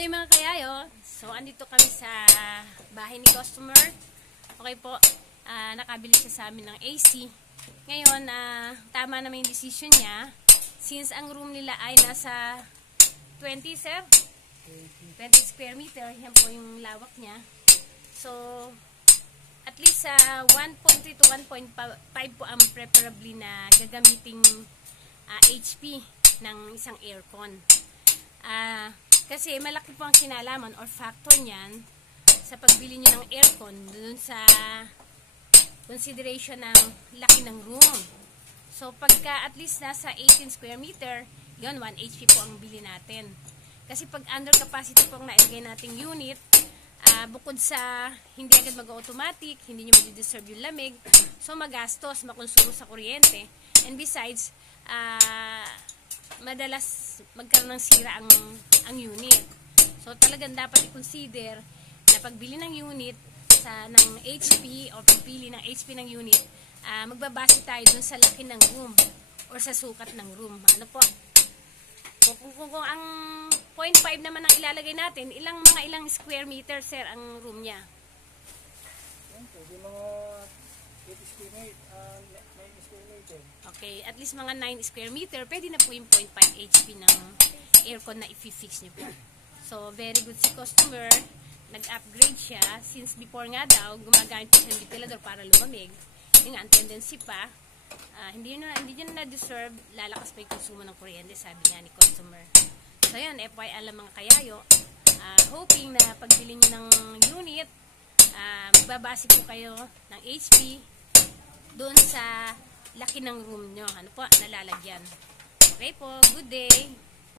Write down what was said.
day mga kayayo. So, andito kami sa bahay ni customer. Okay po, nakabili siya sa amin ng AC. Ngayon, tama naman yung decision niya. Since ang room nila ay nasa 20 square meter, yan po yung lawak niya. So, at least 1.3 to 1.5 po ang preferably na gagamiting HP ng isang aircon. Kasi malaki po ang kinalaman or factor niyan sa pagbili niyo ng aircon dun sa consideration ng laki ng room. So pagka at least nasa 18 square meter, yon 1 HP po ang bili natin. Kasi pag under capacity po ang nailagay nating unit, bukod sa hindi agad mag-automatic, hindi nyo mag-deserve yung lamig, so magastos, makonsumo sa kuryente. And besides, madalas magkaroon ng sira ang unit. So talagang dapat i-consider na pagbili ng unit ng HP o pagpili ng HP ng unit, magbabase tayo dun sa laki ng room or sa sukat ng room. Ano po? Kung ang 0.5 naman ang ilalagay natin, mga ilang square meter sir ang room niya? Pwede mga 8 square meter, 9 square meter. Okay, at least mga 9 square meter, pwede na po yung 0.5 HP ng aircon na i-fix niyo po. So, very good si customer. Nag-upgrade siya. Since before nga daw, gumagamit siya ng ventilador para lumamig. Yung ang tendency pa, hindi niya na-deserve, lalakas pa yung konsumo ng kuryente, sabi nga ni customer. So, yan, FYI lang mga kayayo. Hoping na pagbili niyo ng unit, magbabase po kayo ng HP doon sa laki ng room nyo. Ano po, nalalagyan. Okay po, good day!